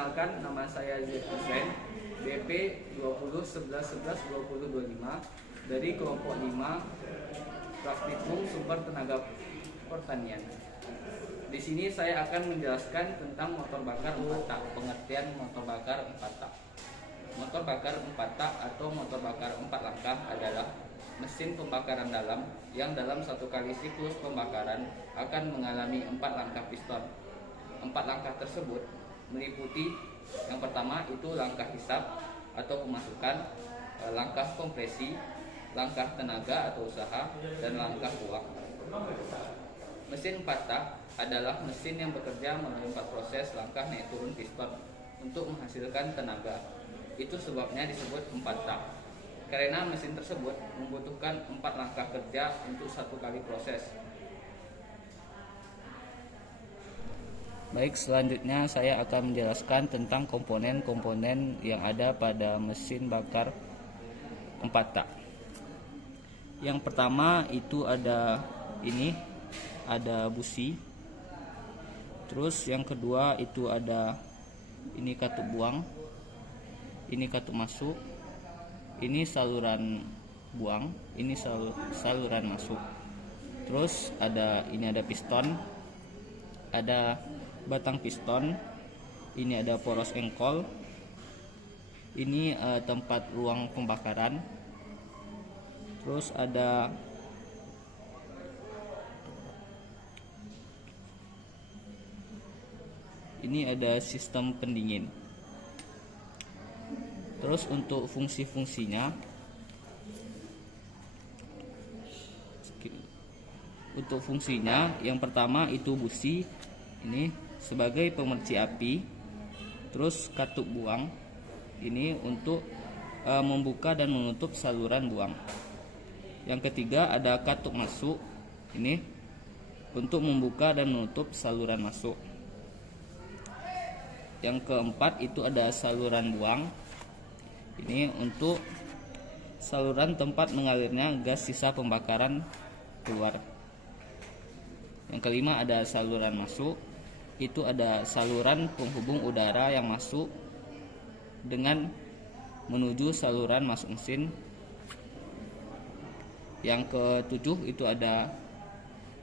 Perkenalkan, nama saya Z Hussein, BP 2011112025 dari kelompok 5 Praktikum Sumber Tenaga Pertanian. Di sini saya akan menjelaskan tentang motor bakar 4 tak, pengertian motor bakar 4 tak. Motor bakar 4 tak atau motor bakar 4 langkah adalah mesin pembakaran dalam yang dalam satu kali siklus pembakaran akan mengalami 4 langkah piston. 4 langkah tersebut meliputi yang pertama itu langkah hisap atau pemasukan, langkah kompresi, langkah tenaga atau usaha, dan langkah buang. Mesin 4 tak adalah mesin yang bekerja melalui 4 proses langkah naik turun piston untuk menghasilkan tenaga. Itu sebabnya disebut 4 tak. Karena mesin tersebut membutuhkan 4 langkah kerja untuk satu kali proses. Baik, selanjutnya saya akan menjelaskan tentang komponen-komponen yang ada pada mesin bakar 4 tak. Yang pertama itu ada busi. Terus yang kedua itu ada ini katup buang, ini katup masuk, ini saluran buang, ini saluran masuk. Terus ada piston, ada batang piston, ini ada poros engkol, ini tempat ruang pembakaran. Terus ini ada sistem pendingin. Terus untuk fungsi-fungsinya, yang pertama itu busi ini sebagai pemerci api. Terus katup buang ini untuk membuka dan menutup saluran buang. Yang ketiga ada katup masuk ini untuk membuka dan menutup saluran masuk. Yang keempat itu ada saluran buang, ini untuk saluran tempat mengalirnya gas sisa pembakaran keluar. Yang kelima ada saluran masuk, itu ada saluran penghubung udara yang masuk dengan menuju saluran masuk mesin. Yang ketujuh itu ada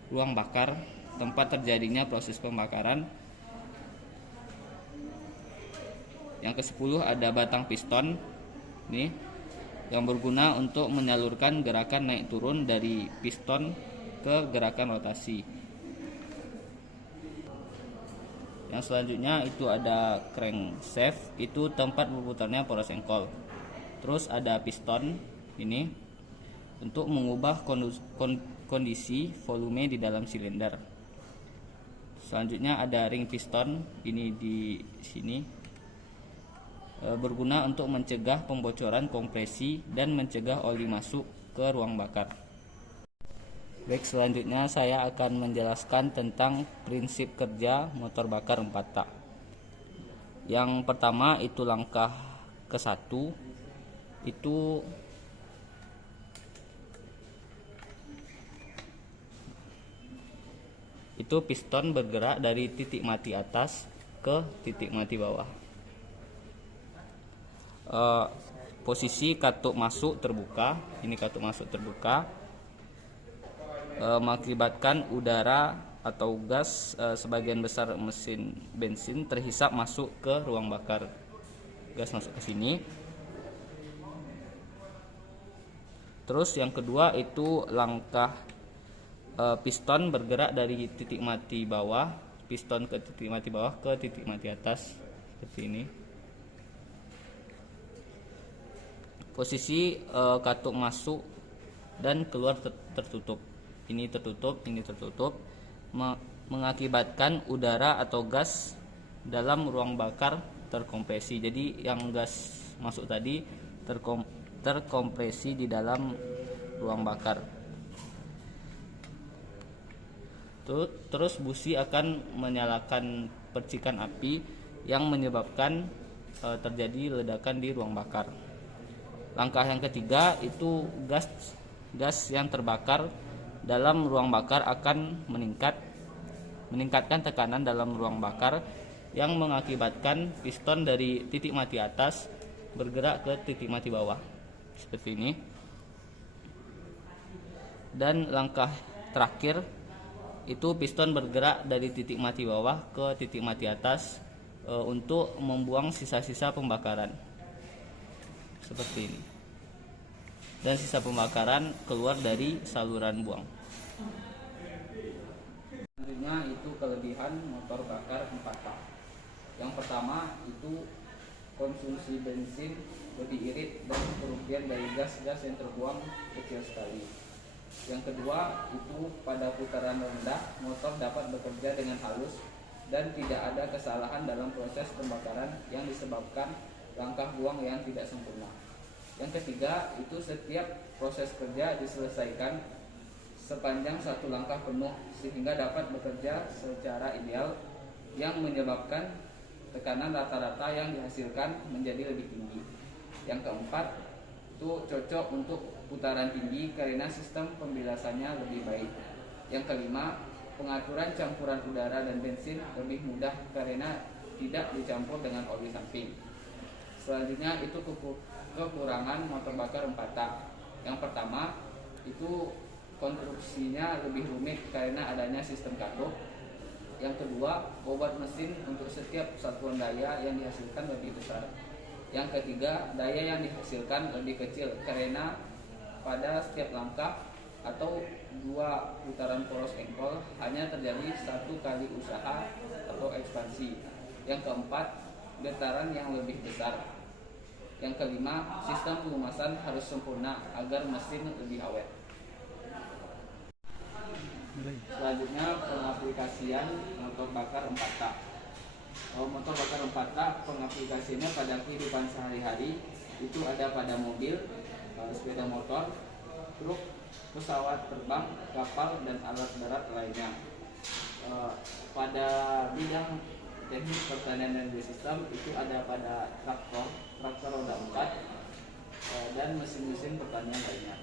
ruang bakar, tempat terjadinya proses pembakaran. Yang ke-10 ada batang piston nih, yang berguna untuk menyalurkan gerakan naik turun dari piston ke gerakan rotasi. Yang selanjutnya itu ada crankshaft, itu tempat berputarnya poros engkol. Terus ada piston ini untuk mengubah kondisi volume di dalam silinder. Selanjutnya ada ring piston, ini di sini berguna untuk mencegah pembocoran kompresi dan mencegah oli masuk ke ruang bakar. Baik, selanjutnya saya akan menjelaskan tentang prinsip kerja motor bakar 4 tak. Yang pertama itu langkah ke-1 itu piston bergerak dari titik mati atas ke titik mati bawah. Posisi katup masuk terbuka, ini katup masuk terbuka, mengakibatkan udara atau gas sebagian besar mesin bensin terhisap masuk ke ruang bakar. Gas masuk ke sini. Terus yang kedua itu langkah piston bergerak dari titik mati bawah, piston ke titik mati bawah ke titik mati atas seperti ini. Posisi katup masuk dan keluar tertutup. Ini tertutup, ini tertutup, mengakibatkan udara atau gas dalam ruang bakar terkompresi. Jadi yang gas masuk tadi terkompresi di dalam ruang bakar. Terus busi akan menyalakan percikan api yang menyebabkan terjadi ledakan di ruang bakar. Langkah yang ketiga itu gas yang terbakar dalam ruang bakar akan meningkatkan tekanan dalam ruang bakar yang mengakibatkan piston dari titik mati atas bergerak ke titik mati bawah seperti ini. Dan langkah terakhir itu piston bergerak dari titik mati bawah ke titik mati atas untuk membuang sisa-sisa pembakaran seperti ini, dan sisa pembakaran keluar dari saluran buang. Selanjutnya itu kelebihan motor bakar 4 tak. Yang pertama itu konsumsi bensin lebih irit dan kerugian dari gas-gas yang terbuang kecil sekali. Yang kedua itu pada putaran rendah motor dapat bekerja dengan halus dan tidak ada kesalahan dalam proses pembakaran yang disebabkan langkah buang yang tidak sempurna. Yang ketiga itu setiap proses kerja diselesaikan sepanjang satu langkah penuh sehingga dapat bekerja secara ideal yang menyebabkan tekanan rata-rata yang dihasilkan menjadi lebih tinggi. Yang keempat itu cocok untuk putaran tinggi karena sistem pembilasannya lebih baik. Yang kelima, pengaturan campuran udara dan bensin lebih mudah karena tidak dicampur dengan oli samping. Selanjutnya itu kekurangan motor bakar 4 tak. Yang pertama itu konstruksinya lebih rumit karena adanya sistem katup. Yang kedua, bobot mesin untuk setiap satuan daya yang dihasilkan lebih besar. Yang ketiga, daya yang dihasilkan lebih kecil karena pada setiap langkah atau 2 putaran poros engkol hanya terjadi 1 kali usaha atau ekspansi. Yang keempat, getaran yang lebih besar. Yang kelima, sistem pelumasan harus sempurna agar mesin lebih awet. Selanjutnya pengaplikasian motor bakar 4 tak. Motor bakar 4 tak pengaplikasiannya pada kehidupan sehari-hari itu ada pada mobil, sepeda motor, truk, pesawat terbang, kapal, dan alat darat lainnya. Pada bidang teknik pertanian dan biosistem itu ada pada traktor roda 4 dan mesin-mesin pertanian lainnya.